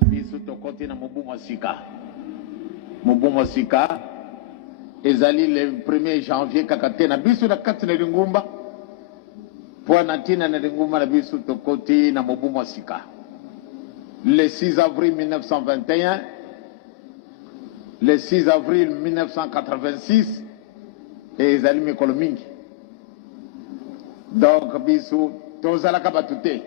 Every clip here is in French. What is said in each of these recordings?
biso tokoti na mobu mosika. Mobu mosika ezali le 1er janvier kakate na biso na kati na lingumba. Po na tina na lingumba na biso tokoti na mobu mosika. Le 6 avril 1921, le 6 avril 1986 et ezali mikolo mingi. Donc biso tozalaka batu te.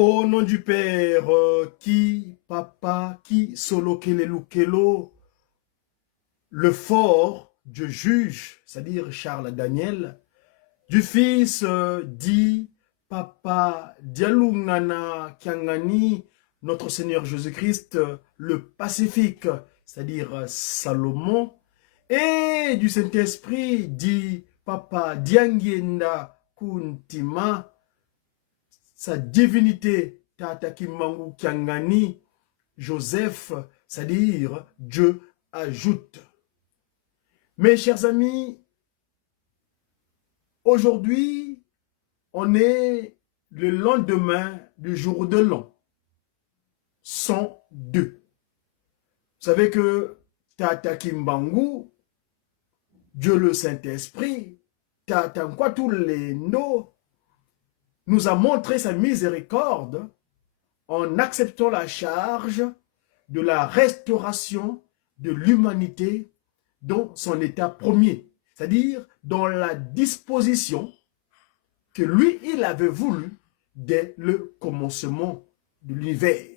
Au nom du Père, qui, Papa, qui, Solo Kelelukelo, le fort, Dieu juge, c'est-à-dire Charles Daniel, du Fils, dit, Papa, Dialungana Kiangani, notre Seigneur Jésus-Christ, le pacifique, c'est-à-dire Salomon, et du Saint-Esprit, dit, Papa, Diangienda Kuntima, sa divinité, Tata Kimangu Kiangani, Joseph, c'est-à-dire Dieu ajoute. Mes chers amis, aujourd'hui, on est le lendemain du jour de l'an, 102. Vous savez que Tata Kimbangu, Dieu le Saint-Esprit, Tata Nkwatulendo, nous a montré sa miséricorde en acceptant la charge de la restauration de l'humanité dans son état premier, c'est-à-dire dans la disposition que lui, il avait voulu dès le commencement de l'univers.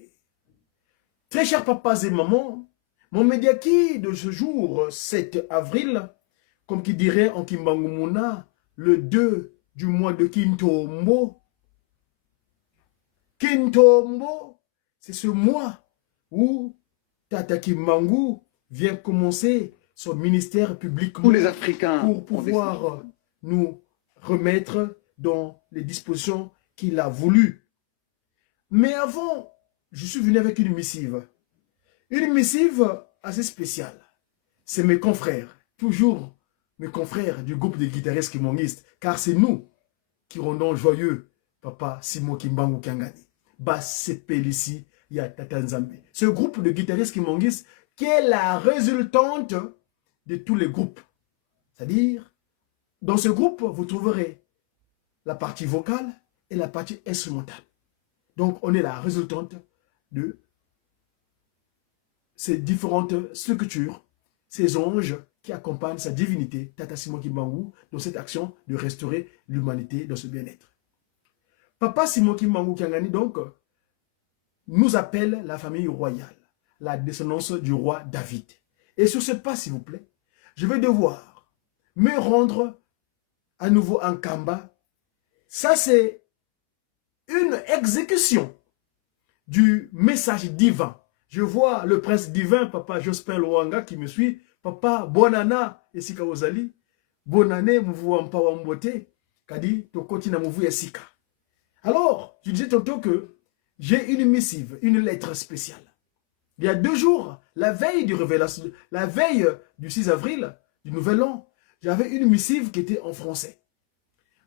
Très chers papas et mamans, mon médiaki de ce jour, 7 avril, comme qui dirait en Kimbangumuna, le 2 du mois de Kintombo. Kintombo, c'est ce mois où Tata Kimbangu vient commencer son ministère public tous les Africains pour pouvoir nous remettre dans les dispositions qu'il a voulu. Mais avant, je suis venu avec une missive assez spéciale. C'est mes confrères, toujours mes confrères du groupe des guitaristes kimongistes, car c'est nous qui rendons joyeux Papa Simon Kimbangu Kiangani. Basepelisi ya Tata Nzambe. Ce groupe de guitaristes kimongistes qui est la résultante de tous les groupes. C'est-à-dire, dans ce groupe, vous trouverez la partie vocale et la partie instrumentale. Donc, on est la résultante de ces différentes structures, ces anges qui accompagnent sa divinité, Tata Simon Kimbangu, dans cette action de restaurer l'humanité dans ce bien-être. Papa Simon Kimbangu Kiangani, donc, nous appelle la famille royale, la descendance du roi David. Et sur ce pas, s'il vous plaît, je vais devoir me rendre à nouveau en Kamba. Ça, c'est une exécution du message divin. Je vois le prince divin, Papa Jospin Luanga, qui me suit. Papa, bonana, esika ozali. Bonane, mouvu ampawa mbote. Kadi, tokoti na mouvu esika. Alors, je disais tantôt que j'ai une missive, une lettre spéciale Il y a 2 jours, la veille du 6 avril, du Nouvel An, j'avais une missive qui était en français.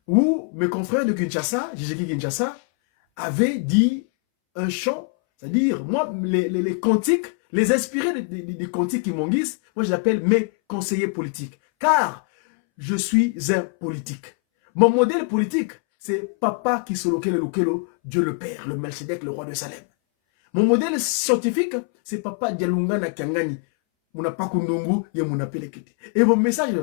Où mes confrères de Kinshasa, Jijeki Kinshasa, avaient dit un chant, c'est-à-dire, moi, les cantiques, les inspirés des cantiques Kimongis, moi je les appelle mes conseillers politiques. Car je suis un politique. Mon modèle politique, c'est Papa Kisolokele Lokelo, Dieu le Père, le Melchizedek, le roi de Salem. Mon modèle scientifique, c'est Papa Dialungana Kiangani, Munapa Kundungu, Yemuna Pelekete. Et mon message,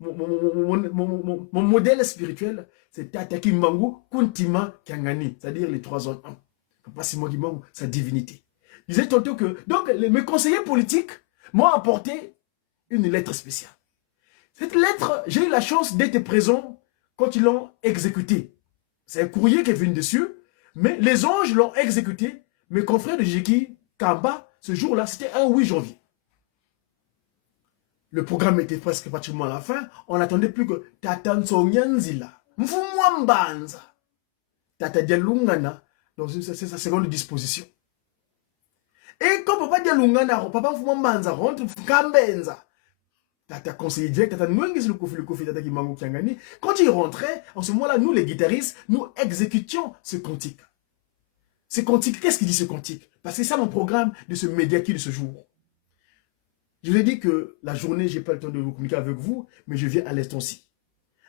mon modèle spirituel, c'est Tataki Mbangu Kuntima Kiangani, c'est-à-dire les 3 hommes. Papa Simon Dimangu, sa divinité. Je disais tantôt que, donc, mes conseillers politiques m'ont apporté une lettre spéciale. Cette lettre, j'ai eu la chance d'être présent quand ils l'ont exécutée. C'est un courrier qui est venu dessus, mais les anges l'ont exécuté. Mes confrères de Jiki Kamba, ce jour-là, c'était un 8 janvier. Le programme était presque pratiquement à la fin. On n'attendait plus que Tata Nsonyanzila, Mfumwambanza, Tata Dialungana, dans sa seconde disposition. Et quand Papa Dialungana, Papa Mfumwambanza rentre, Kambenza, Tata conseiller direct, Tata Nwengis le Kofi, Tata Kimangu Kiangani, quand il rentrait, en ce moment-là, nous les guitaristes, nous exécutions ce cantique. Ce cantique, qu'est-ce qu'il dit ce cantique? Parce que c'est ça mon programme de ce médiatique de ce jour. Je vous ai dit que la journée, je n'ai pas le temps de vous communiquer avec vous, mais je viens à l'instant-ci.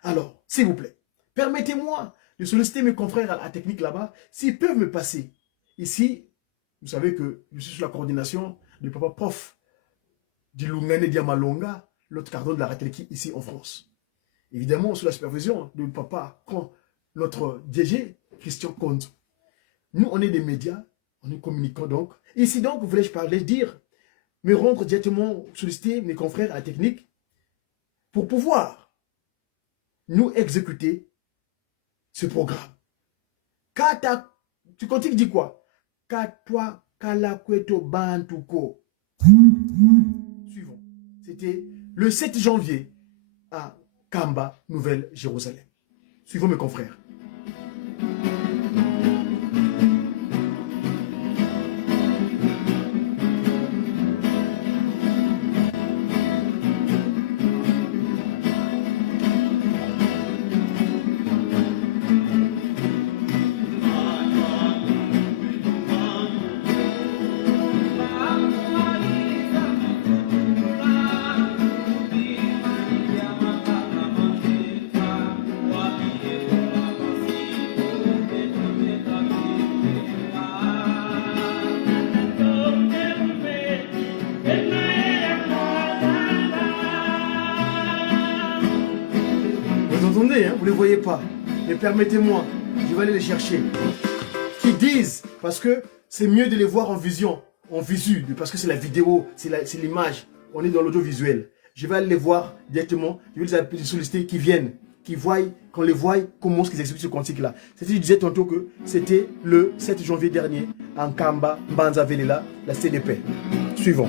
Alors, s'il vous plaît, permettez-moi de solliciter mes confrères à la technique là-bas, s'ils peuvent me passer. Ici, vous savez que je suis sous la coordination du papa prof du Lungane Diamalonga, l'autre cardon de la Rateleki ici en France. Évidemment, sous la supervision de papa, notre DG, Christian Comte. Nous, on est des médias, on est communicants donc. Ici donc, voulais-je parler, dire, me rendre directement, solliciter mes confrères à la technique pour pouvoir nous exécuter ce programme. Kata, tu continues, dis quoi? Katwa kalakweto bantuko. Suivons. C'était le 7 janvier à Kamba, Nouvelle-Jérusalem. Suivons mes confrères. Vous ne les voyez pas, mais permettez-moi, je vais aller les chercher. Qui disent, parce que c'est mieux de les voir en vision, en visu, parce que c'est la vidéo, c'est l'image, on est dans l'audiovisuel. Je vais aller les voir directement, je vais les solliciter, qui viennent, qui voient, qu'on les voie, comment ils exécutent ce cantique-là. Je disais tantôt que c'était le 7 janvier dernier, en Kamba, Mbanza Velela, la CDP. Suivant.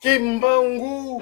Kimbangu.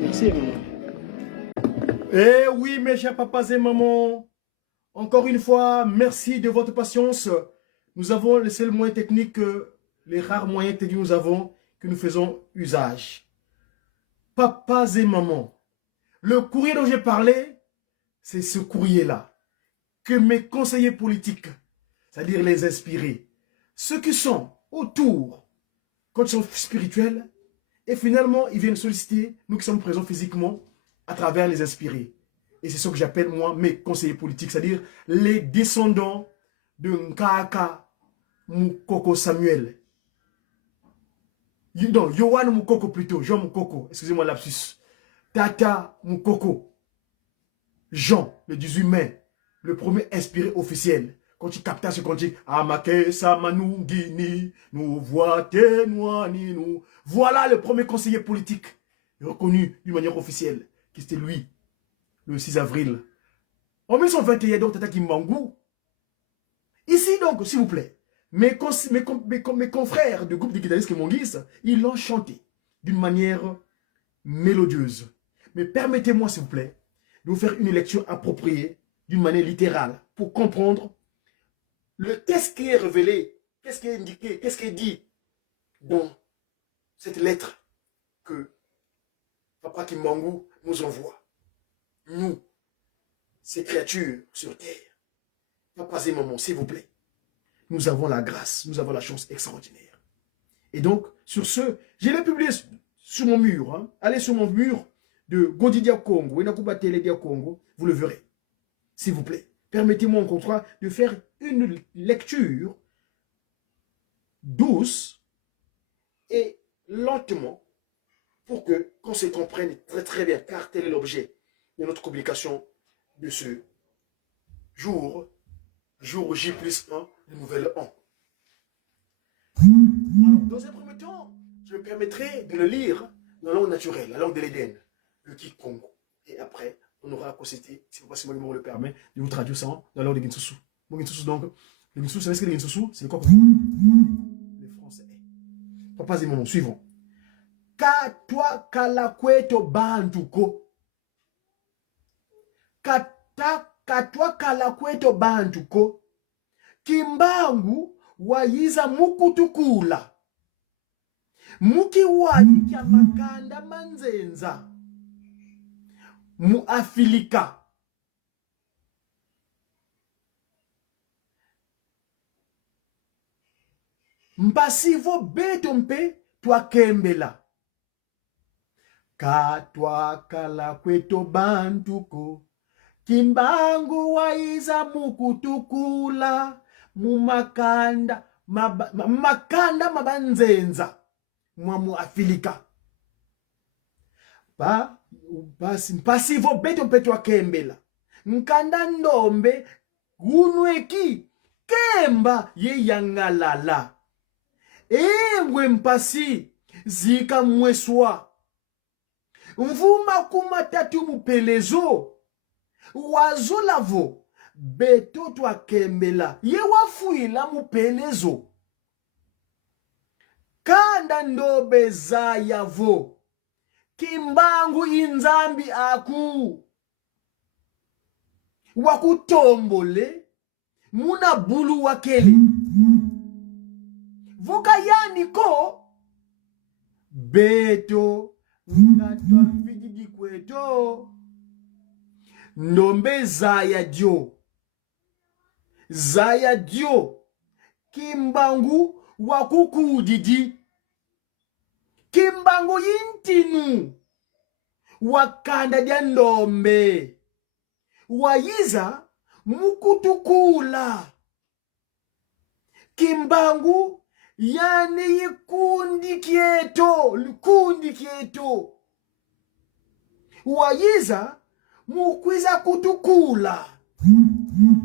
Merci, maman. Eh oui, mes chers papas et mamans, encore une fois, merci de votre patience. Nous avons le seul moyen technique, les rares moyens techniques que nous avons, que nous faisons usage. Papas et mamans, le courrier dont j'ai parlé, c'est ce courrier-là, que mes conseillers politiques, c'est-à-dire les inspirés, ceux qui sont autour, quand ils sont spirituels, et finalement, ils viennent solliciter, nous qui sommes présents physiquement, à travers les inspirés. Et c'est ce que j'appelle, moi, mes conseillers politiques, c'est-à-dire les descendants de Nkaka Mukoko Samuel. Non, Yohan Mukoko plutôt, Jean Mukoko, excusez-moi lapsus. Tata Mukoko, Jean, le 18 mai, le premier inspiré officiel. Quand tu captes ce qu'on dit, Amake Samanungini, nous voitenoani, nous. Voilà le premier conseiller politique reconnu d'une manière officielle, qui c'était lui, le 6 avril. En 1921, donc, Tata Kimbangu. Ici, donc, s'il vous plaît, mes confrères du groupe de guitaristes Kimongis, ils l'ont chanté d'une manière mélodieuse. Mais permettez-moi, s'il vous plaît, de vous faire une lecture appropriée, d'une manière littérale, pour comprendre qu'est-ce qui est révélé, qu'est-ce qui est indiqué, qu'est-ce qui est dit dans cette lettre que Papa Kimbangu nous envoie. Nous, ces créatures sur terre, papas et mamans, s'il vous plaît, nous avons la grâce, nous avons la chance extraordinaire. Et donc, sur ce, je l'ai publié sur mon mur. Hein. Allez sur mon mur de Godidia Congo, Enakuba Teledia Congo, vous le verrez. S'il vous plaît, permettez-moi en contrat de faire une lecture douce et lentement pour qu'on se comprenne très très bien, car tel est l'objet de notre publication de ce jour J+1, le nouvel an. Dans un premier temps, je me permettrai de le lire dans la langue naturelle, la langue de l'Éden, le Kikongo. Et après, on aura la possibilité, si mon numéro le permet, de vous traduire ça dans la langue de Ginsusu. Bon, Ginsusu, donc, le Ginsusu, vous savez ce que le Ginsusu? C'est quoi? Les Français. Papas et mamans, suivons. Katwa kalakweto bantuko. Katwa kalakweto bantuko. Kimbangu wayiza mukutukula. Muki wajika makanda manzenza. Mu Afilika. Mpasivo beto mpe twakembela. Katwa kalakweto bantuko. Kimbangu waiza mukutukula. Mumakanda makanda mabanzenza. Mu Afilika. Mpasivo beto mpe twakembela. Nkanda ndombe gunweki kemba ye yangalala. Engwe mpasi zika mweswa. Mvuma kumatatu mupelezo. Wazolavo beto twakembela ye wafuila mupelezo. Kanda ndobe za yavo. Kimbangu inzambi aku. Wakutombole. Muna bulu wakele. Vuka yani ko. Beto. Ngatwa fididi Eto. Nombe Zaya Dio. Zaya Dio. Kimbangu wakuku didi. Kimbangu yintinu. Wakanda dia ndombe. Wayiza mukutukula. Kimbangu yani yikundi kieto. Likundi kieto. Wayiza mukwiza kutukula.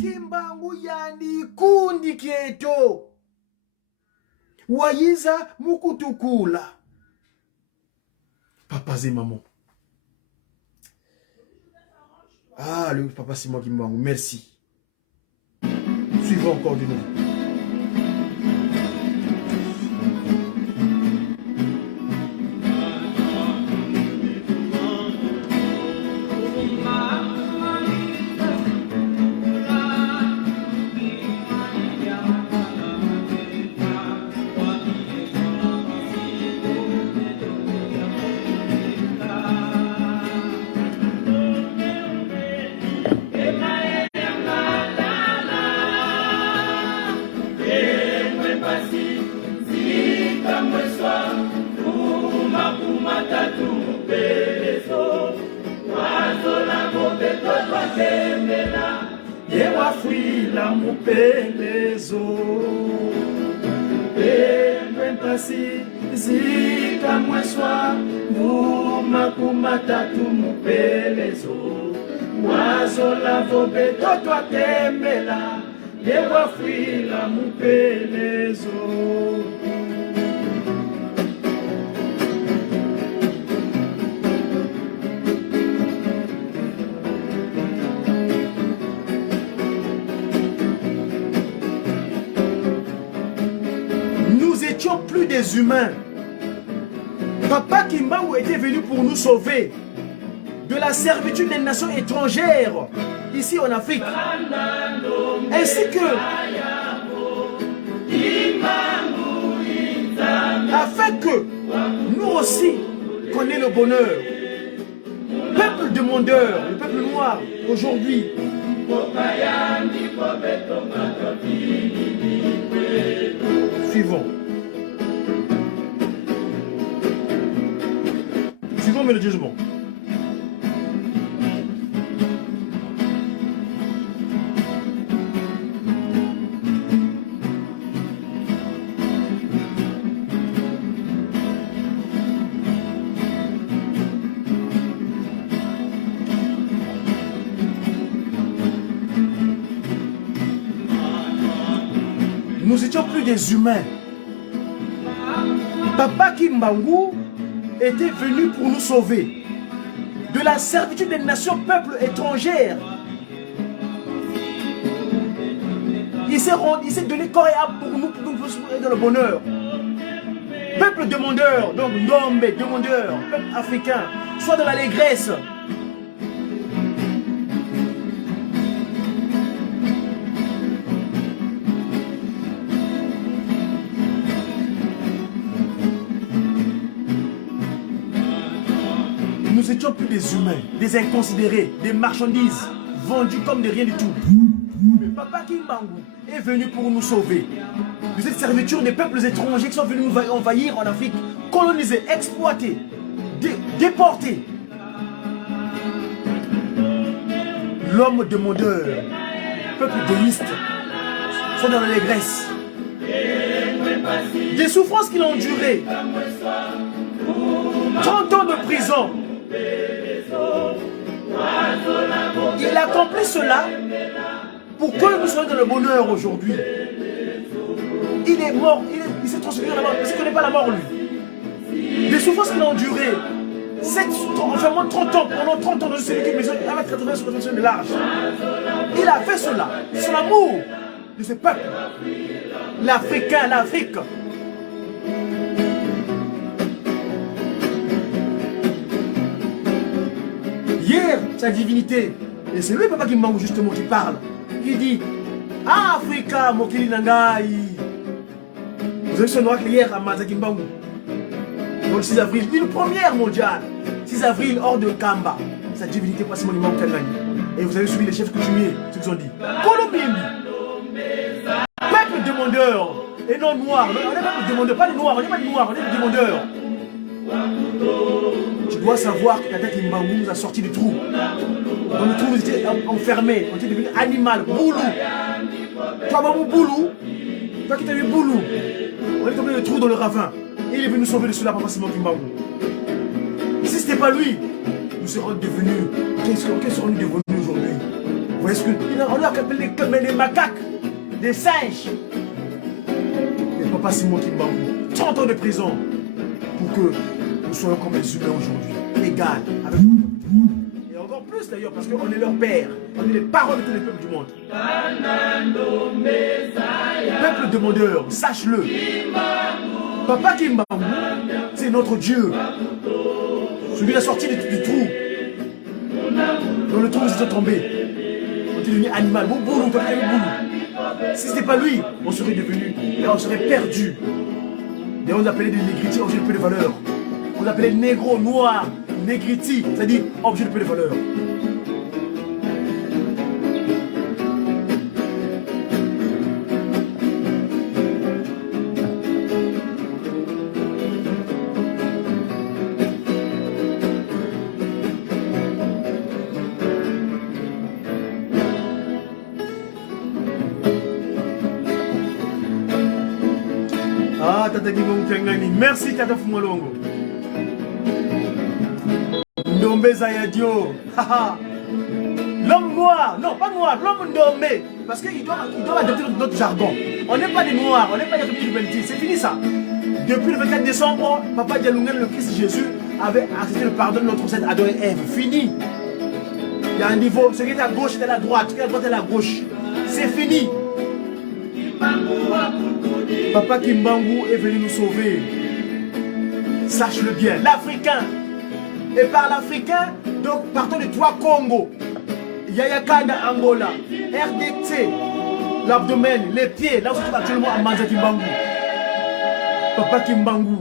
Kimbangu yani yikundi kieto. Wayiza mukutukula. Papa et maman. Ah, le papa Simon Kimbangu, merci. Suivons encore du nom. Yewafuila mupelezo Empasi zika mweswa Muma kumatatu mupelezo Wazo la vobe totwa tembela Yewafuila mupelezo. Plus des humains. Papa Kimbangu était venu pour nous sauver de la servitude des nations étrangères ici en Afrique, ainsi que afin que nous aussi connaissions le bonheur. Peuple demandeur, le peuple noir aujourd'hui. Suivons. Suivons mélodieusement. Nous étions plus des humains. Papa Kimbangu était venu pour nous sauver de la servitude des nations, peuples étrangères. Il s'est donné corps et âme pour nous sauver dans le bonheur. Peuple demandeur, donc Ndombe, demandeur, peuple africain, soit dans l'allégresse. Nous étions plus des humains, des inconsidérés, des marchandises, vendus comme de rien du tout. Mais Papa Kimbangu est venu pour nous sauver de cette servitude des peuples étrangers qui sont venus nous envahir en Afrique, coloniser, exploiter, déporter. L'homme demandeur, peuple déiste, sont dans l'allégresse. Des souffrances qu'il a endurées, 30 ans de prison. Il accomplit cela pour que nous soyons dans le bonheur aujourd'hui. Il est mort, il s'est transféré dans la mort, parce qu'il ne connaît pas la mort lui. Des souffrances qu'il a endurées, enfin moins de 30 ans, pendant 30 ans de celui qui mesure 1,80 m sur le de large. Il a fait cela, son amour de ce peuple, l'Africain, l'Afrique. Hier, sa divinité, et c'est lui Papa Kimbangu justement qui parle, qui dit Africa Mokili Nangai. Vous avez ce noir hier à Maza Kimbangu, le 6 avril, une première mondiale. 6 avril, hors de Kamba. Sa divinité passe mon imam Kangani. Et vous avez suivi les chefs coutumiers, ce qu'ils ont dit. Colombie, peuple demandeur, et non noir. On n'est pas des demandeurs, pas de noirs, on n'est pas des noirs, on est des demandeurs. Tu dois savoir que Tata Kimbangu nous a sorti du trou. Dans le trou, nous étions enfermés, on était devenu animal, boulou. Toi, maman, boulou. Toi qui t'as eu boulou. On est tombé dans le trou dans le ravin. Et il est venu nous sauver de cela, Papa Simon Kimbangu. Si ce n'était pas lui, nous serions devenus. Qu'est-ce serons-nous devenus aujourd'hui? Vous voyez ce que. On leur appelle comme des macaques, des singes. Et Papa Simon Kimbangu, 30 ans de prison pour que nous soyons comme les humains aujourd'hui, égal avec nous. Et encore plus d'ailleurs, parce qu'on est leur père, on est les parents de tous les peuples du monde. Peuple demandeur, sache-le. Papa Kimbangu, c'est notre Dieu. Celui qui a sorti du trou. Dans le trou, nous étions tombés. On était devenu animal. Boulou, toi, si ce n'était pas lui, on serait devenu, on serait perdu. Et on appelait des négritiers objets de peu de valeur. On appelait négro, noir, négriti, c'est-à-dire objet de peu de valeur. Ah, Tata Kimbangu Kangani, merci Tata Fumolongo. Ndombe Zayadio. L'homme noir, non pas noir, l'homme ndombe. Parce qu'il doit adopter notre jargon. On n'est pas des noirs, on n'est pas des rebelles, c'est fini ça. Depuis le 24 décembre, Papa Dialoungen, le Christ Jésus, avait accepté le pardon de notre ancêtre Adam et Ève. Fini. Il y a un niveau, ce qui est à gauche est à la droite, ce qui est à droite est à la gauche. C'est fini. Papa Kimbangu est venu nous sauver. Sache-le bien, l'Africain. Et par l'Africain, donc partons de trois Congo. Yayakanda, Angola, RDC, l'abdomen, les pieds, là où se trouve actuellement à Manza Kimbangu. Papa Kimbangu,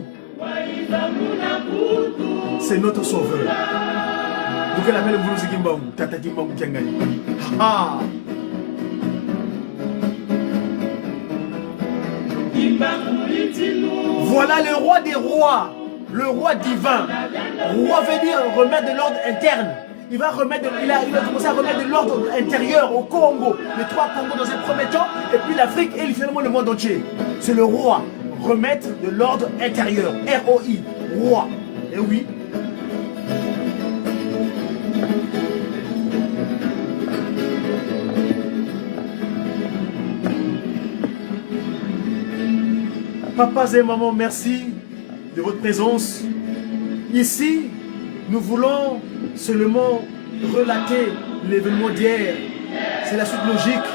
c'est notre sauveur. Donc elle appelle le Mboulouzi Kimbangu, Tata Kimbangu Kangani. Ah! Voilà le roi des rois, le roi divin. Roi veut dire remettre de l'ordre interne. Il va commencer à remettre de l'ordre intérieur au Congo. Les trois Congos dans un premier temps, et puis l'Afrique et finalement le monde entier. C'est le roi. Remettre de l'ordre intérieur. R-O-I. Roi. Et oui. Papas et mamans, merci de votre présence. Ici, nous voulons seulement relater l'événement d'hier. C'est la suite logique.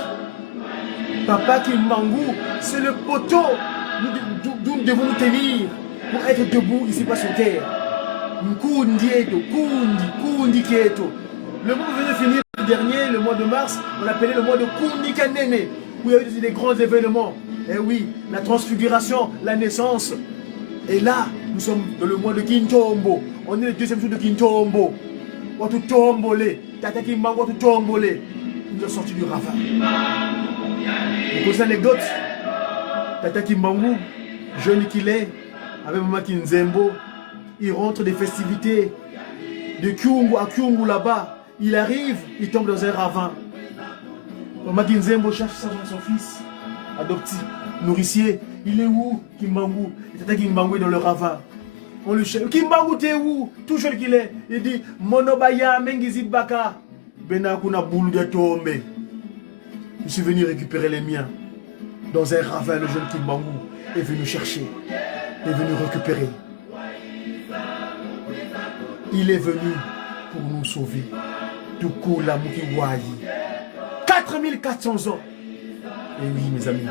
Papa Kimbangu, c'est le poteau d'où nous devons nous tenir pour être debout ici pas sur terre. Nkundi eto, kundi keto. Le mois venu de finir le dernier, le mois de mars, on l'appelait le mois de Kundi Kanene, où il y a eu des grands événements. Eh oui, la transfiguration, la naissance. Et là, nous sommes dans le mois de Kintombo. On est le deuxième jour de Kintombo. Watu tombole, Tata Kimbangu watu tombole. Il nous a sorti du ravin. Vous connaissez l'anecdote? Tata Kimbangu, jeune qu'il est, avec Maman Kinzembo, il rentre des festivités de Kyungu à Kyungu là-bas. Il arrive, il tombe dans un ravin. Maman Kinzembo cherche son fils adopté, nourricier. Il est où, Kimbangu? Et Tata Kimbangu est dans le ravin. On le cherche. Kimbangu, t'es où? Tout jeune qu'il est. Il dit Monobaya, Mengizit Baka. Benakuna boule de tombe. Je suis venu récupérer les miens. Dans un ravin, le jeune Kimbangu est venu chercher. Est venu récupérer. Il est venu pour nous sauver. Tuku la Mukiwayi. 4400 ans. Et oui, mes amis.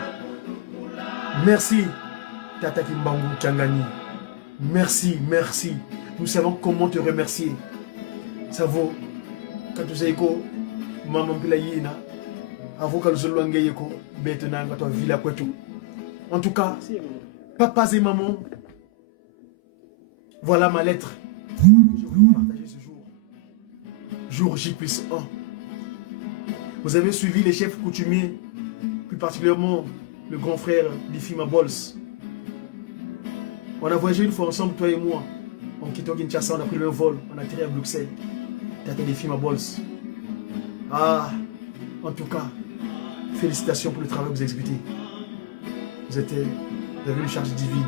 Merci, Tata Kimbangu Kangani. Merci, merci. Nous savons comment te remercier. Ça vaut. Quand tu sais que maman Pilayina, avant que nous soyons maintenant, quand tu vis la Kwetu. En tout cas, papas et mamans, voilà ma lettre. Je voulais vous partager. jour J+1. Vous avez suivi les chefs coutumiers, plus particulièrement le grand frère d'Ifima Bols. On a voyagé une fois ensemble, toi et moi. En quittant Kinshasa, on a pris le vol, on a atterri à Bruxelles. T'as d'Ifima Bols. Ah, en tout cas, félicitations pour le travail que vous exécutez. Vous avez une charge divine.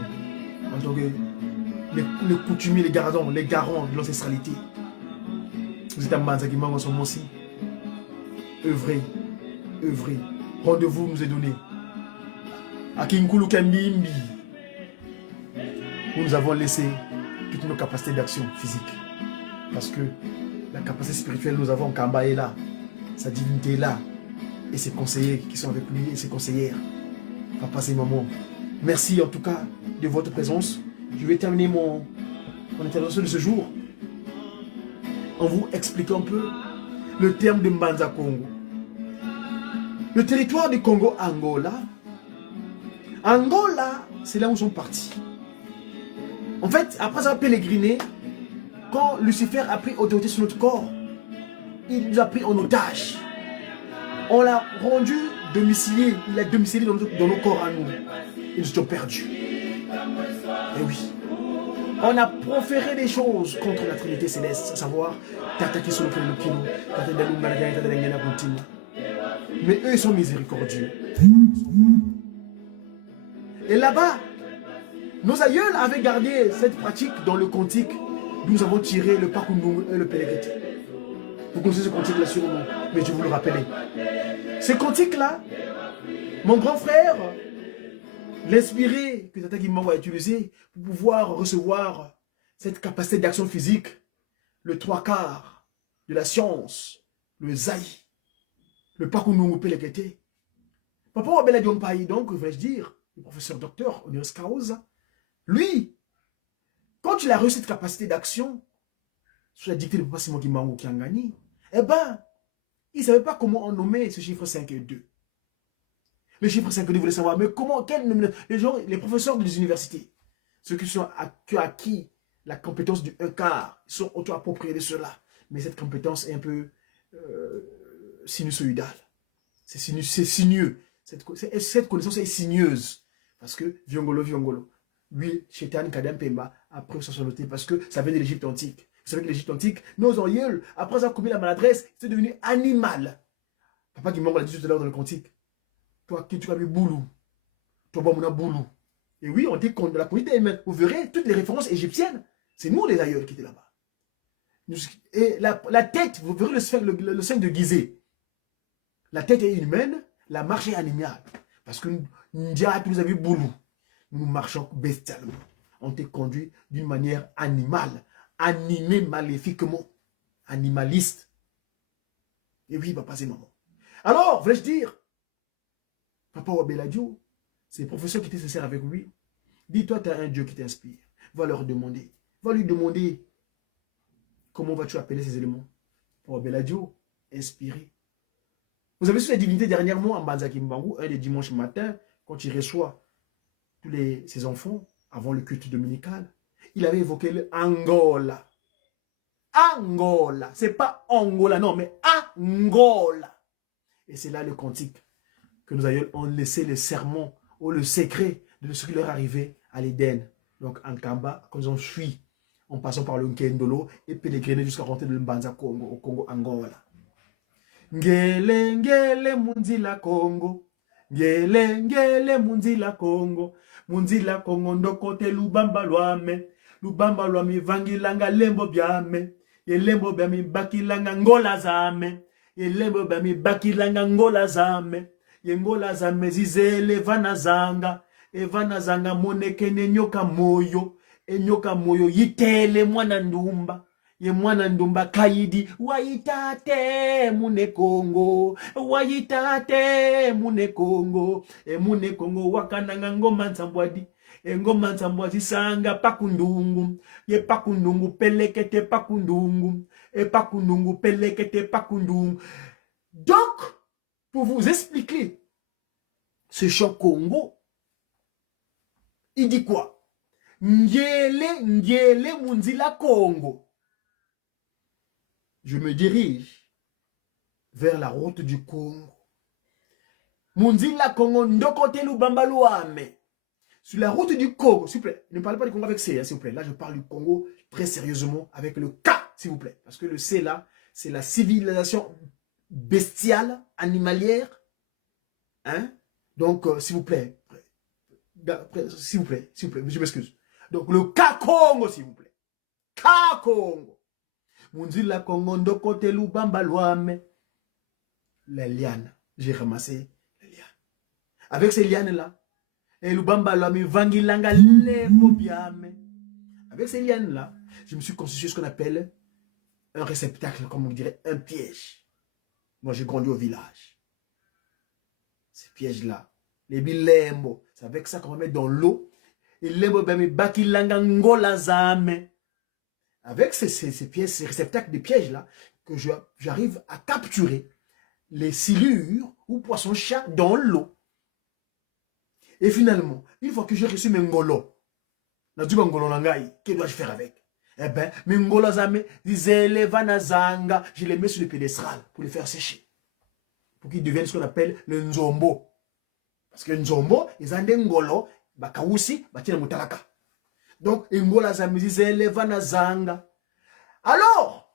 En tant que les coutumiers, les garants de l'ancestralité. Vous êtes à Manzakima en ce moment-ci. Œuvrez. Rendez-vous nous est donné. À Kinkulu Kambimbi, nous avons laissé toutes nos capacités d'action physique. Parce que la capacité spirituelle, nous avons Kamba est là. Sa divinité est là. Et ses conseillers qui sont avec lui et ses conseillères. Papa et maman. Merci en tout cas de votre présence. Je vais terminer mon intervention de ce jour en vous expliquant un peu le terme de Mbanza Congo. Le territoire du Congo-Angola, Angola, c'est là où ils sont partis. En fait, après avoir pèleriné, quand Lucifer a pris autorité sur notre corps, il nous a pris en otage. On l'a rendu domicilié, il a domicilié dans nos corps à nous. Et nous étions perdus. Et oui. On a proféré des choses contre la Trinité céleste, à savoir, t'attaquer sur le kino, mais eux, ils sont miséricordieux. Et là-bas, nos aïeuls avaient gardé cette pratique dans le cantique d'où nous avons tiré le Pakundung et le Péléguété. Vous connaissez ce cantique-là sûrement, mais je vais vous le rappeler. Ce cantique-là, mon grand frère, l'inspiré que Tata Kimbangu a utilisé pour pouvoir recevoir cette capacité d'action physique, le 3/4 de la science, le Zaï, le Pakundung Péléguété. Papa Wabela Diompaï, donc, vais-je dire, le professeur docteur honoris causa, lui, quand il a reçu cette capacité d'action, sous la dictée de Papa Simon Kimbangu Kiangani, eh ben, il ne savait pas comment on nommait ce chiffre 5 et 2. Le chiffre 5 et 2 voulait savoir, mais comment, les professeurs des universités, ceux qui ont acquis la compétence du 1/4, sont auto-appropriés de cela. Mais cette compétence est un peu sinusoïdale. C'est sinueux. Cette connaissance est sinueuse. Parce que, viongolo. Oui, Chétan Kadam Pemba a pris sa sonorité parce que ça vient de l'Égypte antique. Vous savez que l'Égypte antique, nos aïeuls, après avoir commis la maladresse, c'est devenu animal. Papa qui m'a dit tout à l'heure dans le cantique. Toi, qui tu as vu boulou. Toi, bon, on a boulou. Et oui, on dit qu'on de la communauté humaine. Vous verrez toutes les références égyptiennes. C'est nous les aïeuls qui étaient là-bas. Et la tête, vous verrez le sein de Gizeh. La tête est humaine, la marche est animale. Parce que nous avons vu boulou. Nous marchons bestialement. On t'est conduit d'une manière animale, animé maléfiquement, animaliste. Et oui, papa, c'est maman. Alors, voulais-je dire, Papa Wabeladio, c'est le professeur qui était sincère avec lui. Dis-toi, tu as un Dieu qui t'inspire. Va leur demander. Va lui demander comment vas-tu appeler ces éléments. Papa Wabeladio, inspiré. Vous avez su la divinité dernièrement en Mbanza Kimbangu, un des dimanches matin, quand il reçoit tous ses enfants avant le culte dominical, il avait évoqué le Angola. Angola. C'est pas Angola, non, mais Angola. Et c'est là le cantique que nous ont laissé le serment ou le secret de ce qui leur arrivait à l'Éden. Donc en Kamba, quand ils ont fui, en passant par le Nkendolo et pèleriné jusqu'à rentrer dans le Mbanza Congo, au Congo Angola. Ngele, ngele, munzila Congo. Ngele, ngele, munzila Congo. Munzila Congo ndokote lubamba lwame. Lubamba lwami vangilanga lembo byame. Ye lembo byami bakilanga ngola zame. Ye lembo byami bakilanga ngola zame. Ye ngola zame zizele vana zanga. E vana zanga monekene nyoka moyo. E nyoka moyo yitele mwana ndumba. Ye mwana ndumba kaidi. Waitate mune Congo. Waitate mune Congo. E mune Congo wakananga ngoma nzambwadi. E ngoma nzambwadi sanga pakundungu. Ye pakundungu pelekete pakundungu. Et pakundungu pelekete pakundungu. Donc, pour vous expliquer ce chant Congo, il dit quoi? Ngele, ngele munzila Congo. je me dirige vers la route du Congo. Munzila Congo Ndokote Lubamba Luame. Sur la route du Congo, s'il vous plaît, ne parlez pas du Congo avec C, hein, s'il vous plaît. Là, je parle du Congo très sérieusement avec le K, s'il vous plaît. Parce que le C, là, c'est la civilisation bestiale, animalière. Hein? Donc, s'il vous plaît, je m'excuse. Donc, le K Congo, s'il vous plaît. K Congo. Munzila Congo Ndokote Lubamba Luame. La liane. J'ai ramassé les lianes. Avec ces lianes-là, et Lubamba Luame Vangilanga Lemobiame. Avec ces lianes-là, je me suis constitué ce qu'on appelle un réceptacle, comme on dirait, un piège. Moi, j'ai grandi au village. Ces pièges-là, les bilembo, c'est avec ça qu'on va mettre dans l'eau. Et lembo bami bakilanga ngola zame. Avec ces pièces, ces réceptacles de pièges-là, que j'arrive à capturer les silures ou poissons-chats dans l'eau. Et finalement, une fois que j'ai reçu mes ngolo, que dois-je faire avec? Eh bien, mes ngolo zame, je les mets sur le pédestral pour les faire sécher. Pour qu'ils deviennent ce qu'on appelle le nzombo. Parce que nzombo, ils ont des ngolo, bakawusi, batina mutalaka. Donc, ngolo zame, alors,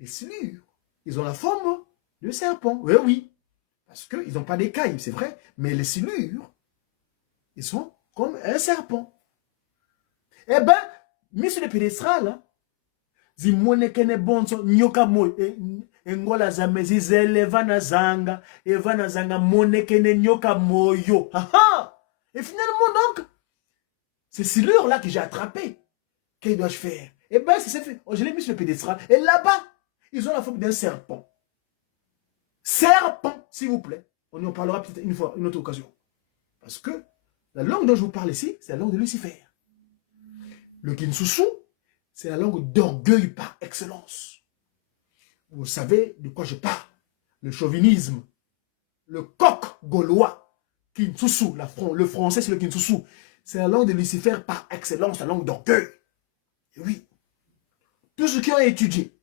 les silures, ils ont la forme de serpent. Oui, oui. Parce qu'ils n'ont pas d'écailles, c'est vrai. Mais les silures, ils sont comme un serpent. Eh bien, mis sur le pédestral, zimonekene bonso nyoka mo ngola zame zizelevana zanga evana zanga monekene nyoka moyo. Et finalement donc, ces silures là que j'ai attrapées, qu'est-ce que dois-je faire? Eh bien, je l'ai mis sur le pédestral et là-bas, ils ont la forme d'un serpent. Serpent, s'il vous plaît. On en parlera peut-être une fois, une autre occasion. Parce que la langue dont je vous parle ici, c'est la langue de Lucifer. Le Kinsusu, c'est la langue d'orgueil par excellence. Vous savez de quoi je parle. Le chauvinisme, le coq gaulois, Kinsusu, le français c'est le Kinsusu. C'est la langue de Lucifer par excellence, la langue d'orgueil. Et oui, tous ceux qui ont étudié,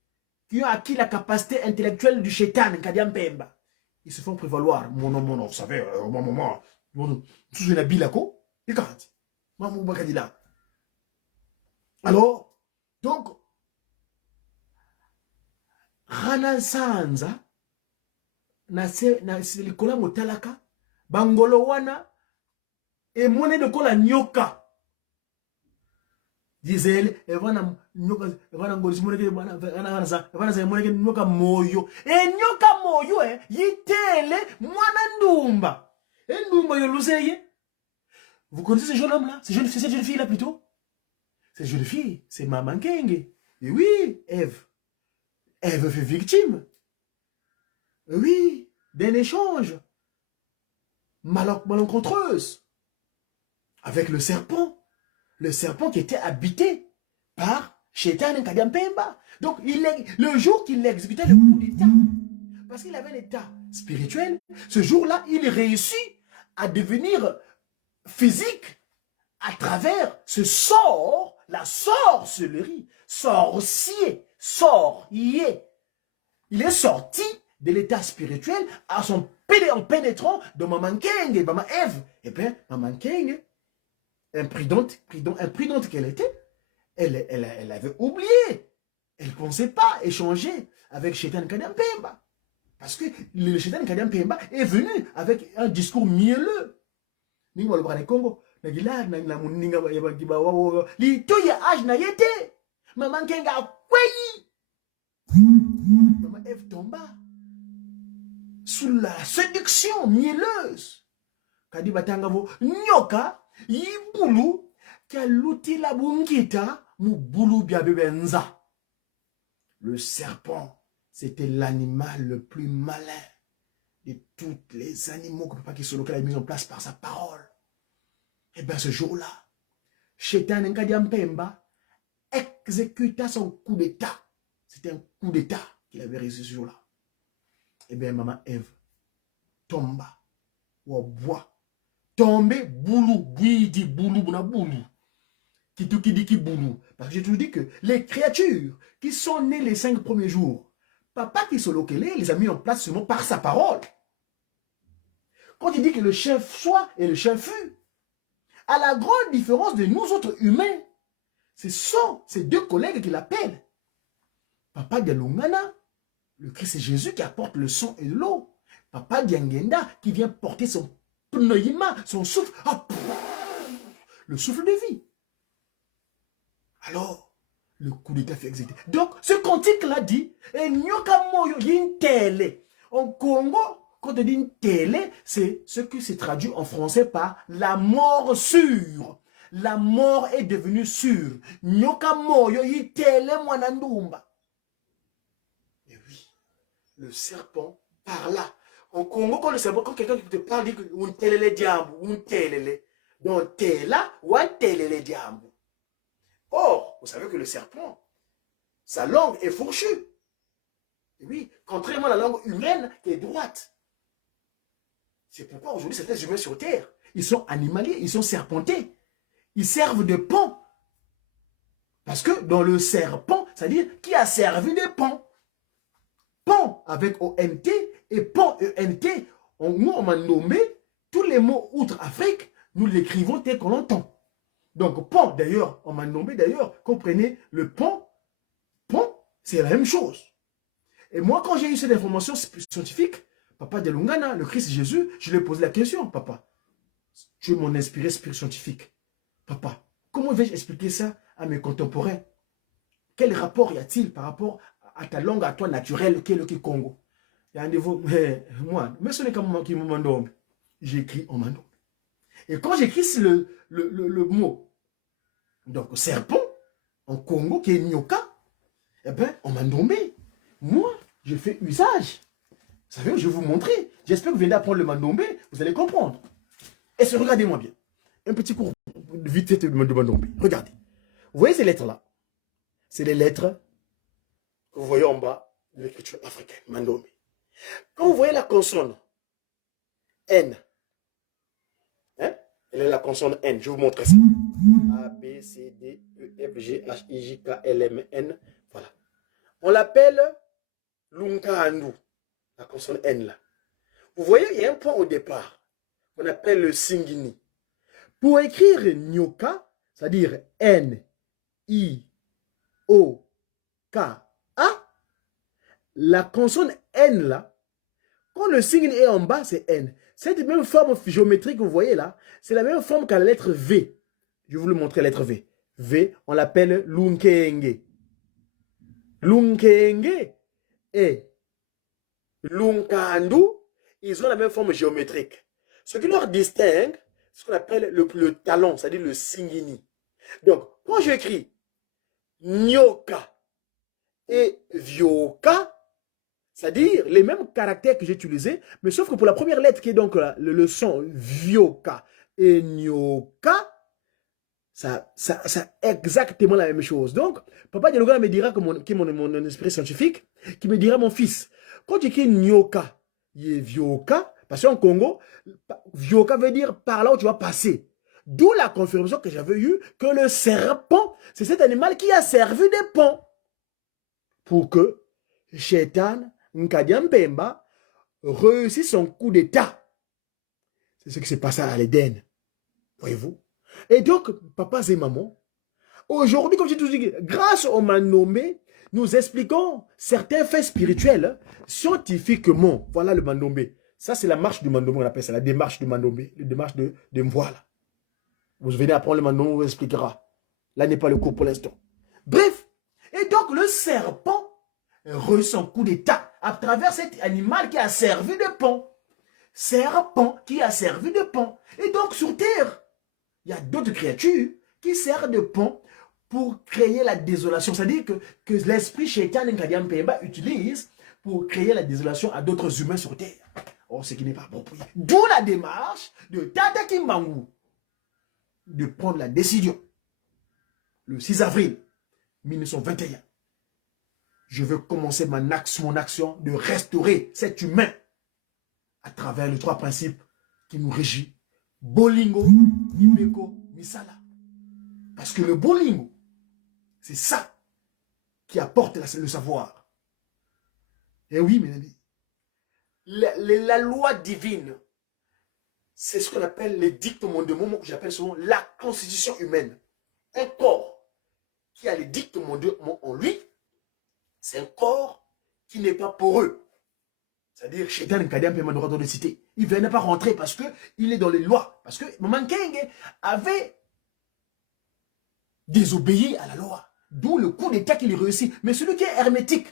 qui ont acquis la capacité intellectuelle du Shaitan, Kadiam Pemba, ils se font prévaloir. Mon nom, vous savez, moi, tout ce qui est bilako, et quand alors, donc, Rana Sanza, na likola motalaka, bangolo wana, et mone de kola nyoka. Disait, evana nyoka, evana ngolisi moneke, evana za moneke nyoka moyo. Et nyoka moyo, yitele, mwana ndumba. Et ndumba yoluseye. Vous connaissez ce jeune homme-là? Cette jeune fille-là plutôt? Cette jeune fille, c'est Maman Kenge. Et oui, Ève. Ève fait victime. Oui, d'un échange malencontreuse avec le serpent. Le serpent qui était habité par Shaitan Nkadiam Pemba. Donc, le jour qu'il exécutait le coup d'état, parce qu'il avait un état spirituel, ce jour-là, il réussit à devenir physique à travers ce sort, la sorcellerie, sorcier, sorcier. Il est sorti de l'état spirituel en pénétrant dans Maman Kenge, Maman Ève. Et bien, Maman Kenge, imprudente qu'elle était, elle avait oublié. Elle ne pensait pas échanger avec Shaitan Nkadiam Pemba. Parce que le Shaitan Nkadiam Pemba est venu avec un discours mielleux. Congo. Maman Kenga Maman Ève tomba sous la séduction mielleuse. Kadi batangavo nyoka yibulu kaluti la bungita mubulu biabebenza. Le serpent, c'était l'animal le plus malin de tous les animaux que Papa Kisolo a mis en place par sa parole. Et bien ce jour-là, Shaitan Nkadiam Pemba exécuta son coup d'état. C'était un coup d'état qu'il avait réussi ce jour-là. Et bien Maman Ève tomba au bois. Tombé boulou, bouidi boulou, buna boulou. Qui boulou. Parce que je te dis que les créatures qui sont nées les 5 premiers jours Papa Kisolokele les a mis en place seulement par sa parole. Quand il dit que le chef soit et le chef fut, à la grande différence de nous autres humains, ce sont ces deux collègues qui l'appellent. Papa Dialungana, le Christ Jésus qui apporte le sang et l'eau. Papa Diangenda qui vient porter son pneuma, son souffle, le souffle de vie. Alors, le coup d'état fait exécuter. Donc, ce cantique-là dit, en Congo, quand on dit une télé, c'est ce qui se traduit en français par la mort sûre. La mort est devenue sûre. Nyoka moyo yi télé mwanandumba. Et oui, le serpent parla. En Congo, quand le serpent, quand quelqu'un te parle, dit que un télé le diable, un télé. Donc, téla ou un télé le diable. Or, vous savez que le serpent, sa langue est fourchue. Et oui, contrairement à la langue humaine qui est droite. C'est pourquoi aujourd'hui, certains humains sur Terre, ils sont animaliers, ils sont serpentés. Ils servent de pont. Parce que dans le serpent, c'est-à-dire qui a servi de pont. Pont avec ONT et pont ENT. Nous, on m'a nommé tous les mots outre-Afrique, nous l'écrivons tel qu'on l'entend. Donc, pont, d'ailleurs, on m'a nommé d'ailleurs, comprenez, le pont, c'est la même chose. Et moi, quand j'ai eu cette information scientifique, Papa Dialungana, le Christ Jésus, je lui ai posé la question, papa, tu es mon inspiré scientifique. Papa, comment vais-je expliquer ça à mes contemporains? Quel rapport y a-t-il par rapport à ta langue, à toi naturelle, qui est le Congo? Il y a un niveau, moi, mais ce n'est qu'un moment qui me mandome. J'écris en mandome. Et quand j'écris le mot, donc serpent, en Congo, qui est nyoka, eh bien, en mandome, moi, je fais usage. Vous savez, je vais vous montrer. J'espère que vous venez d'apprendre le mandombe, vous allez comprendre. Et regardez-moi bien. Un petit cours vite fait de mandombe. Regardez. Vous voyez ces lettres-là? C'est les lettres que vous voyez en bas de l'écriture africaine, mandombe. Quand vous voyez la consonne N, hein? Elle est la consonne N, je vais vous montrer ça. A, B, C, D, E, F, G, H, I, J, K, L, M, N. Voilà. On l'appelle l'unkandu. La consonne N là. Vous voyez, il y a un point au départ qu'on appelle le singini. Pour écrire nyoka, c'est-à-dire N, I, O, K, A, la consonne N là, quand le signe est en bas, c'est N. Cette même forme géométrique que vous voyez là, c'est la même forme qu'à la lettre V. Je vais vous le montrer, la lettre V. V, on l'appelle lunkenge. Lunkenge et l'unkandu, ils ont la même forme géométrique. Ce qui leur distingue, c'est ce qu'on appelle le talon, c'est-à-dire le singini. Donc, quand j'écris nyoka et vyoka, c'est-à-dire les mêmes caractères que j'ai utilisés, mais sauf que pour la première lettre qui est donc le son vyoka et nyoka, ça exactement la même chose. Donc, Papa Dialogana me dira, qui est mon esprit scientifique, qui me dira, mon fils, quand tu écris nyoka, il est vyoka, parce qu'en Congo, vyoka veut dire par là où tu vas passer. D'où la confirmation que j'avais eue que le serpent, c'est cet animal qui a servi de pont pour que Shetan Nkadian Pemba réussisse son coup d'état. C'est ce qui s'est passé à l'Éden. Voyez-vous? Et donc, papa et maman, aujourd'hui, comme j'ai toujours dit, grâce au mandombe, nous expliquons certains faits spirituels scientifiquement. Voilà le mandombe. Ça, c'est la marche du mandombe, on appelle ça, la démarche du mandombe, la démarche de Mvoila. Vous venez apprendre le mandombe, on vous expliquera. Là n'est pas le cours pour l'instant. Bref, et donc le serpent reçoit son coup d'état à travers cet animal qui a servi de pont. Serpent qui a servi de pont. Et donc sur terre, il y a d'autres créatures qui servent de pont pour créer la désolation. C'est-à-dire que l'esprit Shaitan Nkadian Pemba utilise pour créer la désolation à d'autres humains sur terre. Or, ce qui n'est pas bon pour lui. D'où la démarche de Tata Kimbangu de prendre la décision. Le 6 avril 1921, je veux commencer mon action de restaurer cet humain à travers les trois principes qui nous régissent. Bolingo, Nibeko, Misala. Parce que le bolingo, c'est ça qui apporte le savoir. Eh oui, mes amis. La loi divine, c'est ce qu'on appelle les dictements de moment que j'appelle souvent la constitution humaine. Un corps qui a les dictements de en lui, c'est un corps qui n'est pas poreux. C'est-à-dire, Shaitan Nkadem peut droit de citer. Il ne venait pas rentrer parce qu'il est dans les lois. Parce que Maman Kenge avait désobéi à la loi. D'où le coup d'état qu'il réussit. Mais celui qui est hermétique,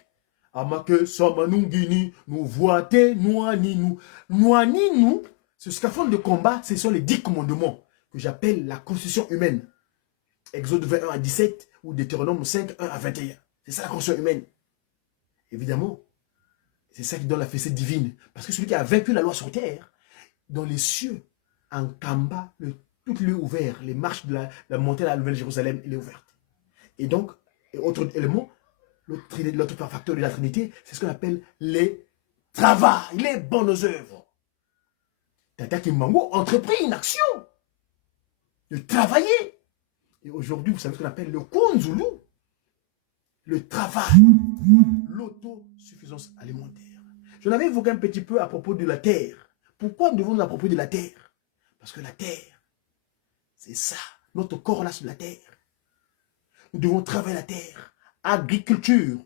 Amake Samanungini, nous voité, nous, ce scaphandre de combat, ce sont les 10 commandements que j'appelle la constitution humaine. Exode 21 à 17 ou Deutéronome 5, 1 à 21. C'est ça la constitution humaine. Évidemment, c'est ça qui donne la fessée divine. Parce que celui qui a vaincu la loi sur terre, dans les cieux, en Kamba, tout lieu ouvert, les marches de la montée de la Nouvelle Jérusalem, il est ouverte. Et donc, autre élément, l'autre facteur de la Trinité, c'est ce qu'on appelle les travaux, les bonnes œuvres. Tata Kimbangu entreprit une action de travailler. Et aujourd'hui, vous savez ce qu'on appelle le Kunzulu, le travail, l'autosuffisance alimentaire. Je l'avais évoqué un petit peu à propos de la terre. Pourquoi nous devons nous approprier de la terre? Parce que la terre, c'est ça. Notre corps là sur la terre. Nous devons travailler la terre. Agriculture.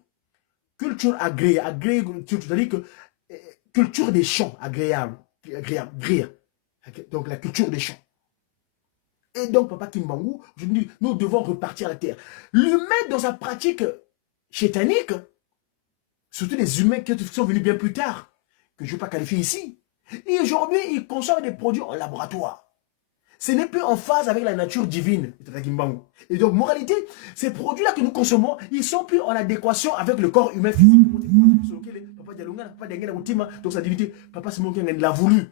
Culture agréable. Agriculture, c'est-à-dire que culture des champs agréable. Donc la culture des champs. Et donc, Papa Kimbangu, je dis, nous devons repartir à la terre. L'humain, dans sa pratique chétanique, surtout les humains qui sont venus bien plus tard, que je ne vais pas qualifier ici, et aujourd'hui, ils consomment des produits en laboratoire. Ce n'est plus en phase avec la nature divine de Tata Kimbangu. Et donc, moralité, ces produits-là que nous consommons, ils ne sont plus en adéquation avec le corps humain physique. Papa Dialonga, Papa Dengena, donc sa divinité, Papa Simon Kengen l'a voulu.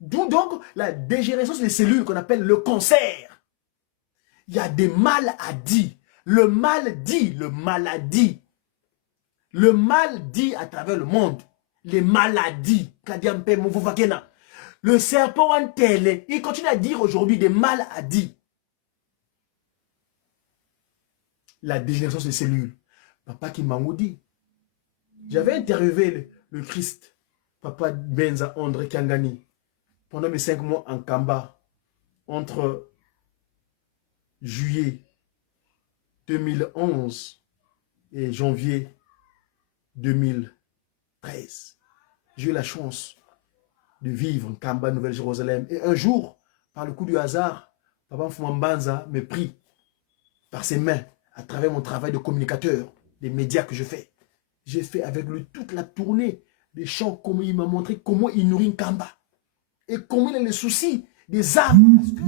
D'où donc la dégénérescence des cellules qu'on appelle le cancer. Il y a des maladies. Le mal dit à travers le monde. Les maladies. Le serpent en télé, il continue à dire aujourd'hui des maladies. La dégénérescence des cellules. Papa Kimbangu dit. J'avais interviewé le Christ, Papa Benza André Kangani, pendant mes 5 mois en Kamba, entre juillet 2011 et janvier 2013. J'ai eu la chance de vivre en Kamba, Nouvelle-Jérusalem. Et un jour, par le coup du hasard, Papa Mfumambanza me prit par ses mains à travers mon travail de communicateur, des médias que je fais. J'ai fait avec lui toute la tournée des champs, comment il m'a montré comment il nourrit une Kamba. Et comment il a les soucis des âmes. Parce que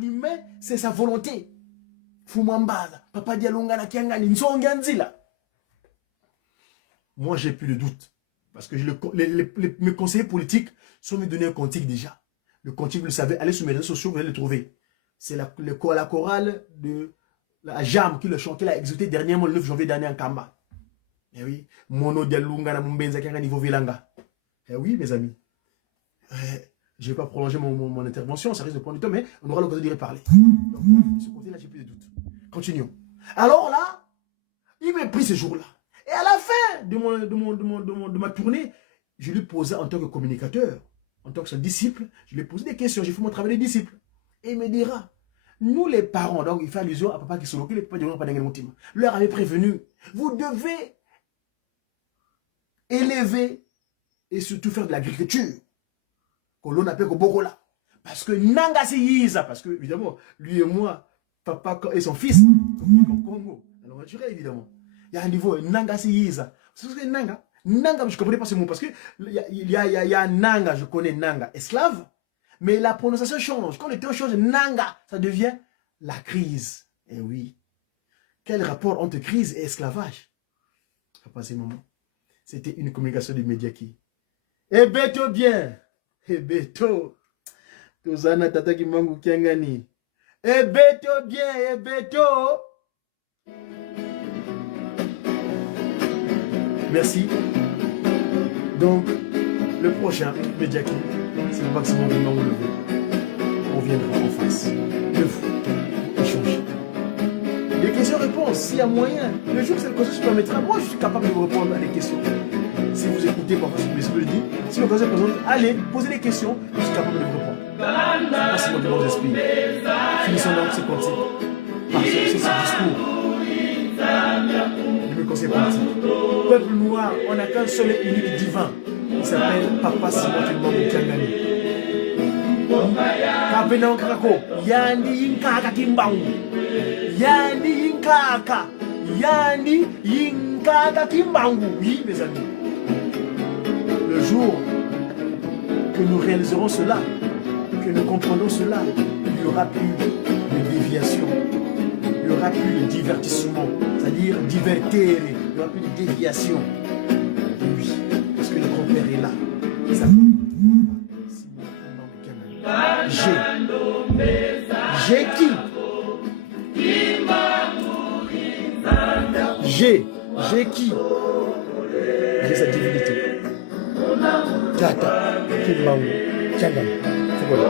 l'humain, c'est sa volonté. Fumambaza, Papa Dialonga na Kiangani, Nzonganzila. Moi, j'ai plus de doute. Parce que mes conseillers politiques sont venus donner un cantique déjà. Le cantique, vous le savez, allez sur mes réseaux sociaux, vous allez le trouver. C'est la chorale de la JAM qui l'a exécuté dernièrement le 9 janvier dernier en Kamba. Eh oui, Mono Dialunga na Mumbenza Kianga niveau Vilanga. Eh oui, mes amis. Je ne vais pas prolonger mon intervention, ça risque de prendre du temps, mais on aura l'occasion d'y reparler. Donc, de ce côté-là, j'ai plus de doutes. Continuons. Alors là, il m'a pris ce jour-là. Et à la fin de ma tournée, je lui posais en tant que communicateur, en tant que son disciple, je lui ai posé des questions, j'ai fait mon travail de disciple. Et il me dira, nous les parents, donc il fait allusion à papa qui sont les papa de Papa leur avait prévenu, vous devez élever et surtout faire de l'agriculture. Que l'on appelle Bogola. Parce que Nanga Yiza, parce que évidemment, lui et moi, papa et son fils, communiquent en Congo. Alors, évidemment. Il y a un niveau Nanga Yiza. C'est ce que Nanga. Nanga, je ne comprenais pas ce mot parce que il y a Nanga, je connais Nanga, esclave, mais la prononciation change. Quand le temps change, Nanga, ça devient la crise. Eh oui. Quel rapport entre crise et esclavage? À passer moment. C'était une communication du média qui. Eh beto bien. Eh beto. Tozana Tata Kimbangu Kiangani. Eh beto bien, eh beto. Merci. Donc, le prochain média qui, c'est le maximum de Kimbangu Levé. On viendra en face de vous échanger. Des questions-réponses, s'il y a moyen. Le jour que cette question se permettra, moi je suis capable de vous répondre à des questions. si vous écoutez parfois ce que je dis, si l'occasion se présente, allez, posez des questions, je suis capable de vous répondre. Merci mon Dieu, esprit. Finissons donc ce cantique par ce discours. Je me conseille politique. Peuple noir, on n'a qu'un seul et unique divin. Il s'appelle Papa Simon Kimbangu Kiangani. Kapenan Krako, Yandi Yinkaka Kimbangu. Yandi Yinkaka. Yandi Yinkaka Kimbangu. Oui, mes amis. Le jour que nous réaliserons cela, que nous comprenons cela, il n'y aura plus de déviation. Il n'y aura plus de divertissement, c'est-à-dire divertir. Il n'y aura plus de déviation. Oui, parce que le grand-père est là. J'ai qui? J'ai qui? J'ai sa divinité. Tata, Kimbangu, Kiangani. Voilà.